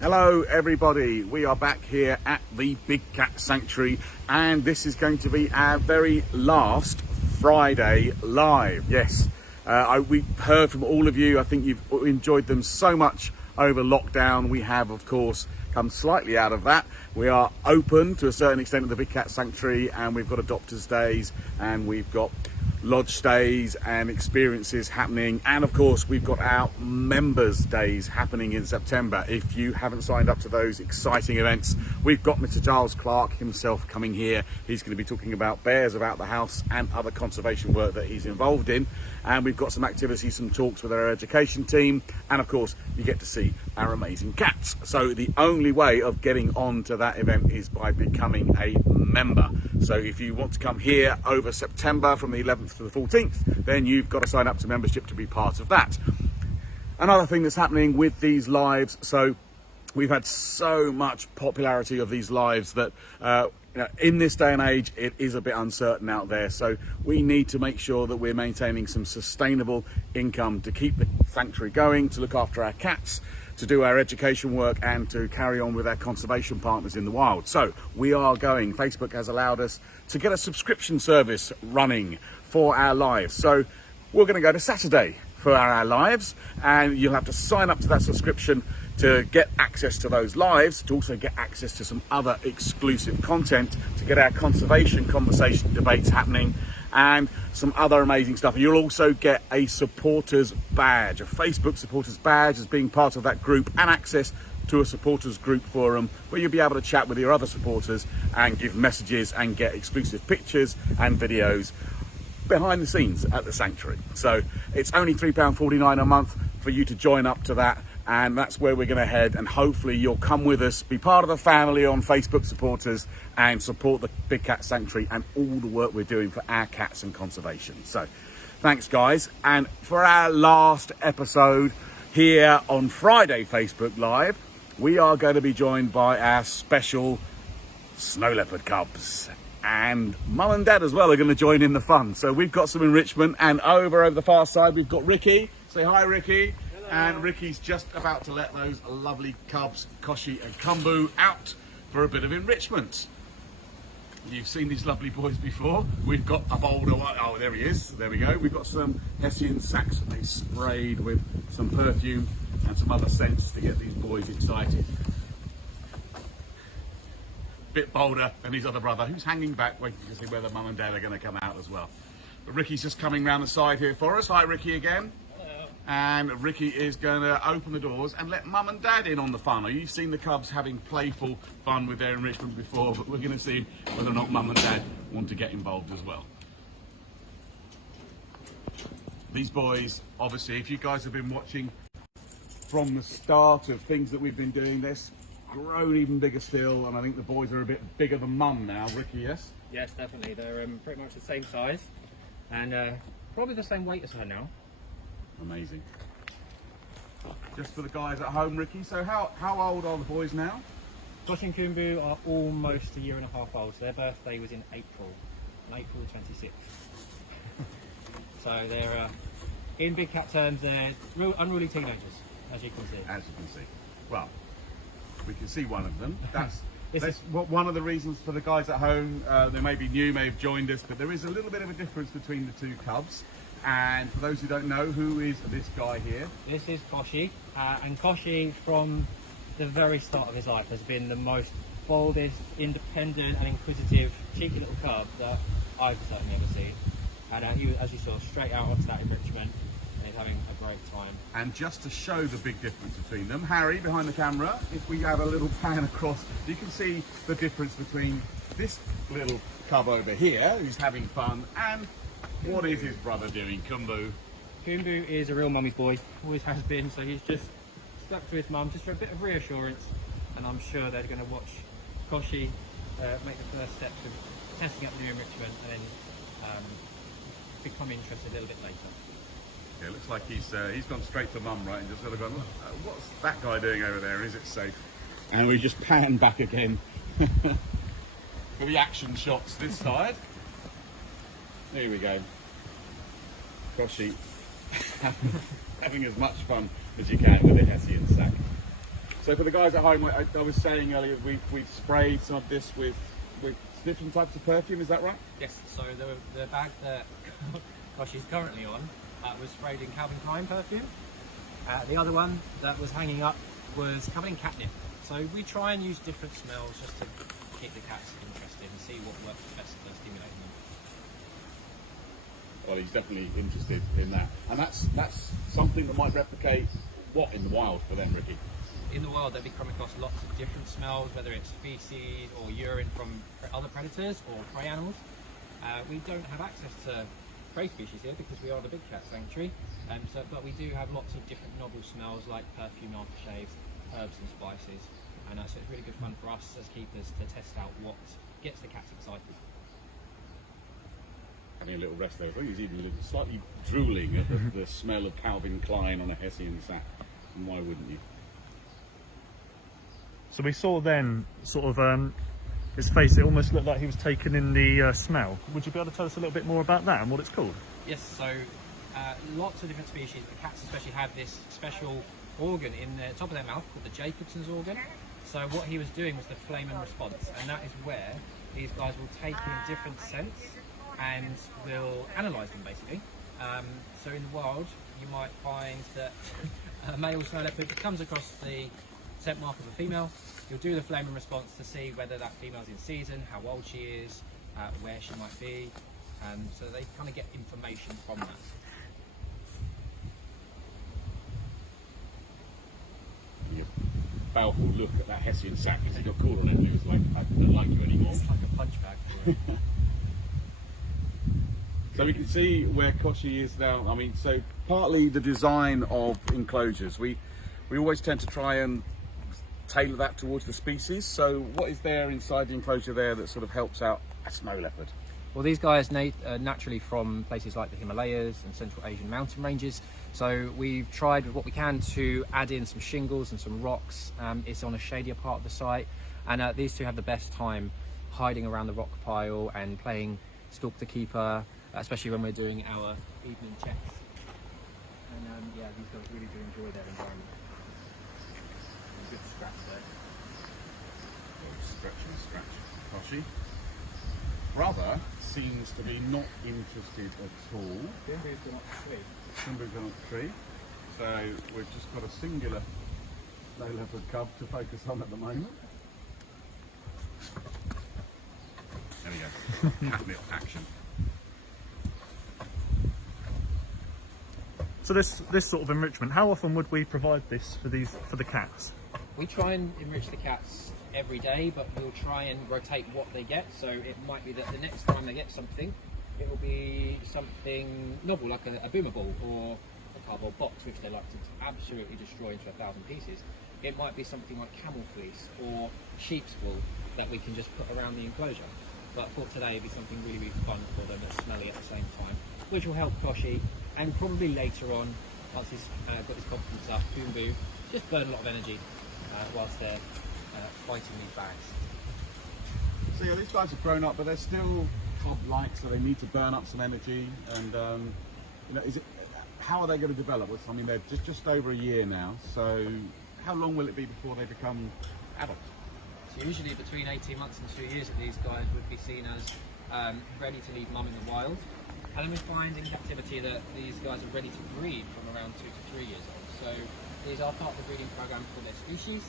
Hello everybody, we are back here at the Big Cat Sanctuary and this is going to be our very last Friday live. Yes, we heard from all of you. I think you've enjoyed them so much over lockdown. We have of course come slightly out of that. We are open to a certain extent at the Big Cat Sanctuary, and we've got adopters days and we've got lodge stays and experiences happening, and of course we've got our members days happening in September. If you haven't signed up to those exciting events, we've got Mr. Giles Clark himself coming here. He's going to be talking about bears about the house and other conservation work that he's involved in, and we've got some activities, some talks with our education team, and of course you get to see our amazing cats. So the only way of getting on to that event is by becoming a member. So if you want to come here over September from the 11th to the 14th, then you've got to sign up to membership to be part of that. Another thing that's happening with these lives, so we've had so much popularity of these lives that in this day and age it is a bit uncertain out there, so we need to make sure that we're maintaining some sustainable income to keep the sanctuary going, to look after our cats, to do our education work, and to carry on with our conservation partners in the wild. So we are going, Facebook has allowed us to get a subscription service running for our lives. So we're going to go to Saturday for our lives, and you'll have to sign up to that subscription to get access to those lives, to also get access to some other exclusive content, to get our conservation conversation debates happening, and some other amazing stuff. You'll also get a supporters badge, a Facebook supporters badge as being part of that group, and access to a supporters group forum where you'll be able to chat with your other supporters and give messages and get exclusive pictures and videos behind the scenes at the sanctuary. So it's only £3.49 a month for you to join up to that, and that's where we're going to head, and hopefully you'll come with us, be part of the family on Facebook supporters, and support the Big Cat Sanctuary and all the work we're doing for our cats and conservation. So thanks guys. And for our last episode here on Friday Facebook Live, we are going to be joined by our special snow leopard cubs, and mum and dad as well are going to join in the fun. So we've got some enrichment, and over the far side we've got Ricky. Say hi, Ricky. Hello. And Ricky's just about to let those lovely cubs, Koshi and Kumbu, out for a bit of enrichment. You've seen these lovely boys before. We've got a bolder one. Oh, there he is. There we go. We've got some Hessian sacks that they sprayed with some perfume and some other scents to get these boys excited. Bit bolder than his other brother, who's hanging back waiting to see whether mum and dad are going to come out as well. But Ricky's just coming round the side here for us. Hi Ricky again. Hello. And Ricky is going to open the doors and let mum and dad in on the fun. You've seen the cubs having playful fun with their enrichment before, but we're going to see whether or not mum and dad want to get involved as well. These boys, obviously, if you guys have been watching from the start of things that we've been doing, this grown even bigger still, and I think the boys are a bit bigger than mum now. Ricky, yes? Yes, definitely. They're pretty much the same size and probably the same weight as her now. Amazing. Just for the guys at home, Ricky, so how old are the boys now? Koshi and Kumbu are almost a year and a half old, so their birthday was in April 26th. So they're, in big cat terms, they're unruly teenagers, as you can see. As you can see. Well, we can see one of them. That's one of the reasons for the guys at home. They may be new, may have joined us, but there is a little bit of a difference between the two cubs. And for those who don't know, who is this guy here? This is Koshi, and Koshi from the very start of his life has been the most boldest, independent and inquisitive, cheeky little cub that I've certainly ever seen. And he was, as you saw, straight out onto that enrichment, and he's having a great time. And just to show the big difference between them, Harry, behind the camera, if we have a little pan across, you can see the difference between this little cub over here, who's having fun, and what is his brother doing, Kumbu? Kumbu is a real mummy's boy, always has been, so he's just stuck to his mum just for a bit of reassurance, and I'm sure they're going to watch Koshi make the first steps of testing up the new enrichment and then become interested a little bit later. Yeah, it looks like he's gone straight to mum, right, and just sort of gone, what's that guy doing over there? Is it safe? And we just pan back again for the action shots this side. Here we go. Koshi having as much fun as you can with the Hessian sack. So for the guys at home, I was saying earlier, we've sprayed some of this with different types of perfume, is that right? Yes, so the bag that Koshi's currently on was sprayed in Calvin Klein perfume. The other one that was hanging up was covered in catnip. So we try and use different smells just to keep the cats interested and see what works best for stimulating them. Well, he's definitely interested in that. And that's something that might replicate what in the wild for them, Ricky? In the wild, they'll be coming across lots of different smells, whether it's feces or urine from other predators or prey animals. We don't have access to prey species here because we are the big cat sanctuary, but we do have lots of different novel smells like perfume, aftershaves, herbs and spices, and so it's really good fun for us as keepers to test out what gets the cats excited. Having a little rest there. I think he's even slightly drooling at the smell of Calvin Klein on a Hessian sack. And why wouldn't you? So we saw then sort of his face, it almost looked like he was taken in the smell. Would you be able to tell us a little bit more about that and what it's called? Yes, so lots of different species, but cats especially have this special organ in the top of their mouth called the Jacobson's organ. So what he was doing was the flame and response, and that is where these guys will take in different scents and will analyse them basically. So in the wild, you might find that a male snow leopard comes across the scent mark of a female. You'll do the flame and response to see whether that female's in season, how old she is, where she might be. So they kind of get information from that. Your powerful look at that Hessian sack as he got caught on it, and he was like, I don't like you anymore. It's like a punch bag for him. So we can see where Koshi is now. I mean, so partly the design of enclosures. We always tend to try and tailor that towards the species. So what is there inside the enclosure there that sort of helps out a snow leopard? Well, these guys are naturally from places like the Himalayas and Central Asian mountain ranges. So we've tried what we can to add in some shingles and some rocks. It's on a shadier part of the site. And these two have the best time hiding around the rock pile and playing Stalk the Keeper, especially when we're doing our evening checks. And yeah, these guys really do enjoy their environment. Good scratch there. Stretch and scratch. Koshi. Brother seems to be not interested at all. Bimbo's gone up the tree. Bimbo's gone up the tree. So we've just got a singular snow leopard cub to focus on at the moment. There we go. Catnip action. So this sort of enrichment, how often would we provide this for the cats? We try and enrich the cats every day, but we'll try and rotate what they get. So it might be that the next time they get something, it will be something novel, like a boomer ball or a cardboard box, which they like to absolutely destroy into 1,000 pieces. It might be something like camel fleece or sheep's wool that we can just put around the enclosure. But for today, it'll be something really, really fun for them and smelly at the same time, which will help Koshi, and probably later on, once he's got his confidence up, Bimbo just burn a lot of energy whilst they're fighting these bags. So yeah, these guys have grown up, but they're still cub-like, so they need to burn up some energy. And you know, how are they going to develop? I mean, they're just over a year now. So how long will it be before they become adults? So usually between 18 months and 2 years, these guys would be seen as ready to leave mum in the wild. And then we find in captivity that these guys are ready to breed from around 2 to 3 years old. So these are part of the breeding program for their species,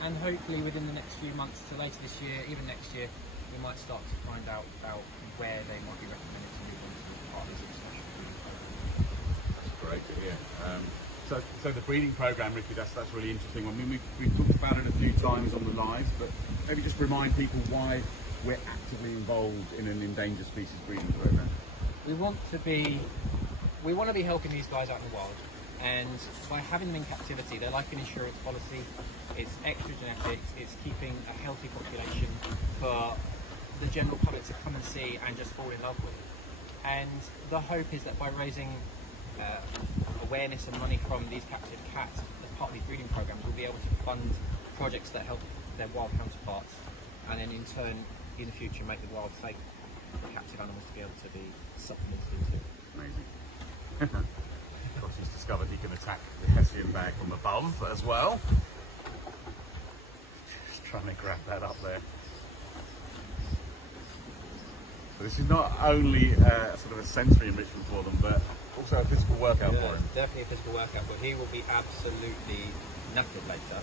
and hopefully within the next few months to later this year, even next year, we might start to find out about where they might be recommended to move on to part of this international breeding program. That's great to hear. So the breeding program, Ricky, that's really interesting. I mean, we've talked about it a few times on the live, but maybe just remind people why we're actively involved in an endangered species breeding program. We want to be helping these guys out in the wild, and by having them in captivity, they're like an insurance policy. It's extra genetics, it's keeping a healthy population for the general public to come and see and just fall in love with. And the hope is that by raising awareness and money from these captive cats as part of these breeding programs, we'll be able to fund projects that help their wild counterparts, and then in turn, in the future, make the wild safe for captive animals to be able to be supplemented into. Amazing. Of course, he's discovered he can attack the Hessian bag from above as well. trying to grab that up there. So this is not only sort of a sensory enrichment for them, but also a physical workout for him. Definitely a physical workout, but he will be absolutely knackered later,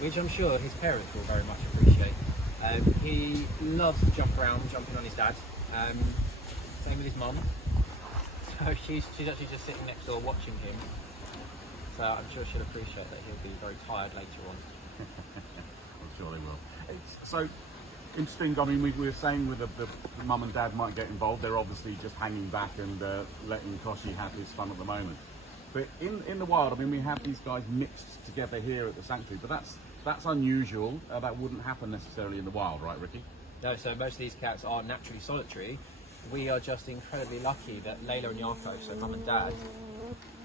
which I'm sure his parents will very much appreciate. He loves to jump around, jumping on his dad. Same with his mum. So she's actually just sitting next door watching him. So I'm sure she'll appreciate that he'll be very tired later on. I'm sure they will. It's so interesting. I mean, we were saying with the mum and dad might get involved. They're obviously just hanging back and letting Koshi have his fun at the moment. But in the wild, I mean, we have these guys mixed together here at the sanctuary, but that's unusual. That wouldn't happen necessarily in the wild, right, Ricky? No, so most of these cats are naturally solitary. We are just incredibly lucky that Layla and Yarko, so mum and dad,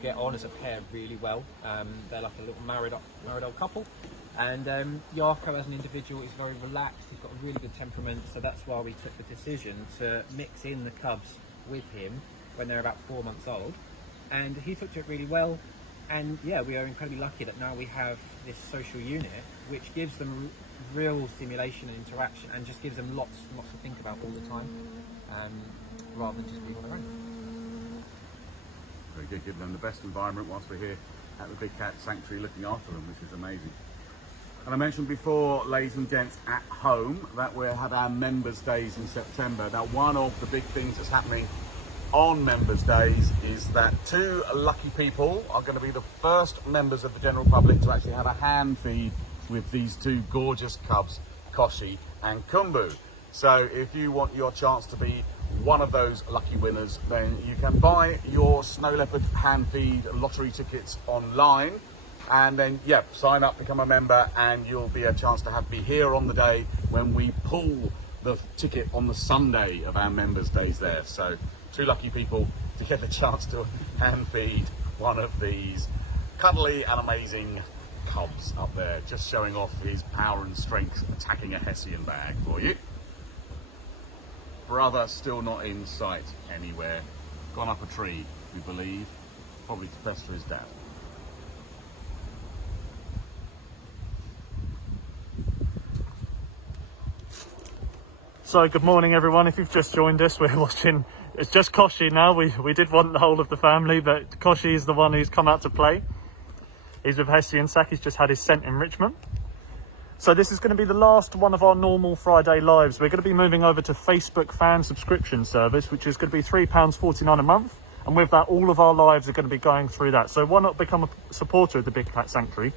get on as a pair really well. They're like a little married old couple. And Yarko as an individual is very relaxed, he's got a really good temperament, so that's why we took the decision to mix in the cubs with him when they're about 4 months old. And he took to it really well, and yeah, we are incredibly lucky that now we have this social unit which gives them real stimulation and interaction, and just gives them lots to think about all the time, rather than just being on their own. Very good, give them the best environment whilst we're here at the Big Cat Sanctuary looking after them, which is amazing. And I mentioned before, ladies and gents, at home, that we have our Members' Days in September. Now, one of the big things that's happening on Members' Days is that 2 lucky people are going to be the first members of the general public to actually have a hand feed with these 2 gorgeous cubs, Koshi and Kumbu. So if you want your chance to be one of those lucky winners, then you can buy your Snow Leopard hand feed lottery tickets online, and then sign up, become a member, and you'll be a chance to be here on the day when we pull the ticket on the Sunday of our Members' Days there. So 2 lucky people to get a chance to hand feed one of these cuddly and amazing cubs up there, just showing off his power and strength attacking a Hessian bag for you. Brother still not in sight anywhere, gone up a tree, we believe, probably to pester his dad. So good morning everyone, if you've just joined us, we're watching, it's just Koshi now. We did want the whole of the family, but Koshi is the one who's come out to play. He's with Hessian Sack, he's just had his scent enrichment. So this is going to be the last one of our normal Friday lives. We're going to be moving over to Facebook fan subscription service, which is going to be £3.49 a month. And with that, all of our lives are going to be going through that. So why not become a supporter of the Big Cat Sanctuary?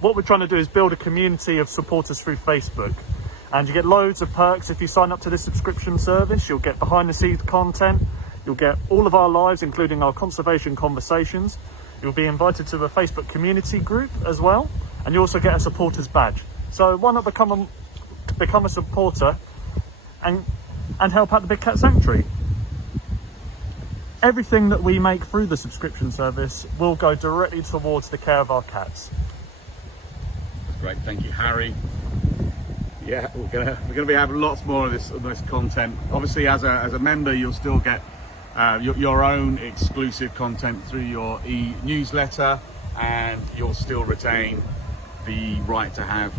What we're trying to do is build a community of supporters through Facebook. And you get loads of perks if you sign up to this subscription service. You'll get behind the scenes content. You'll get all of our lives, including our conservation conversations. You'll be invited to the Facebook community group as well. And you also get a supporter's badge. So why not become a supporter and help out the Big Cat Sanctuary? Everything that we make through the subscription service will go directly towards the care of our cats. That's great, thank you, Harry. Yeah, we're gonna be having lots more of this content. Obviously, as a member, you'll still get your own exclusive content through your e-newsletter, and you'll still retain the right to have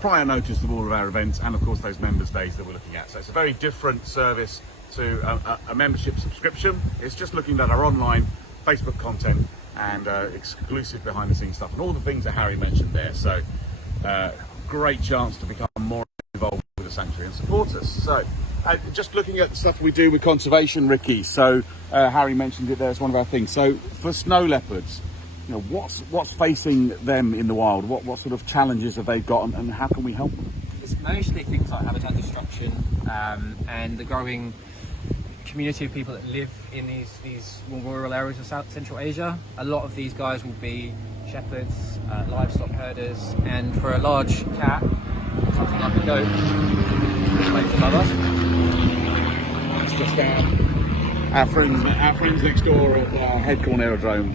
prior notice of all of our events, and of course those Members' Days that we're looking at. So it's a very different service to a membership subscription. It's just looking at our online Facebook content and exclusive behind the scenes stuff and all the things that Harry mentioned there. So great chance to become more involved with the sanctuary and support us. So just looking at the stuff we do with conservation, Ricky, so Harry mentioned it there, it's one of our things. So for snow leopards, you know, what's facing them in the wild? What sort of challenges have they got, and how can we help them? It's mostly things like habitat destruction and the growing community of people that live in these more rural areas of Central Asia. A lot of these guys will be shepherds, livestock herders, and for a large cat, something like a goat, which makes above us. It's just our friends next door at Headcorn Aerodrome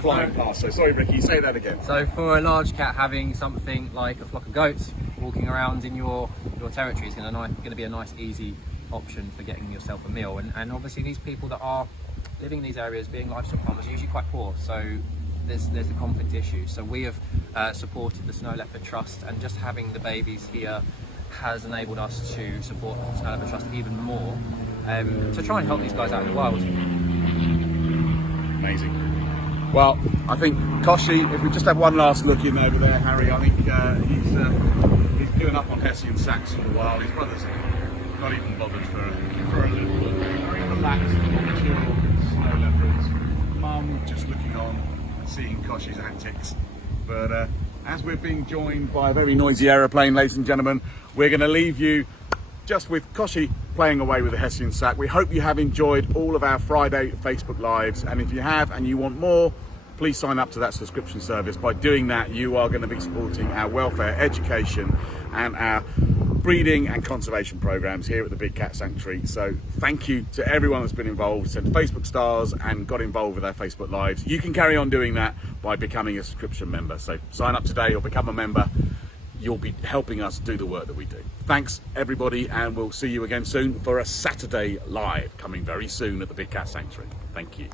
flying past. So sorry, Ricky, say that again. So for a large cat, having something like a flock of goats walking around in your territory is going to be a nice, easy option for getting yourself a meal. And obviously these people that are living in these areas, being livestock farmers, are usually quite poor. So there's a conflict issue. So we have supported the Snow Leopard Trust, and just having the babies here has enabled us to support the Snow Leopard Trust even more, to try and help these guys out in the wild. Amazing. Well, I think Koshi, if we just have one last look in over there, Harry, I think he's given up on Hessian sacks for a while. His brother's not even bothered for a little look. Very relaxed, chill snow leopards. Mum just looking on and seeing Koshi's antics. But as we're being joined by a very noisy aeroplane, ladies and gentlemen, we're going to leave you just with Koshi playing away with the Hessian sack. We hope you have enjoyed all of our Friday Facebook Lives, and if you have and you want more, please sign up to that subscription service. By doing that, you are going to be supporting our welfare, education and our breeding and conservation programs here at the Big Cat Sanctuary. So thank you to everyone that's been involved, sent Facebook stars and got involved with our Facebook Lives. You can carry on doing that by becoming a subscription member. So sign up today or become a member. You'll be helping us do the work that we do. Thanks everybody, and we'll see you again soon for a Saturday Live coming very soon at the Big Cat Sanctuary. Thank you.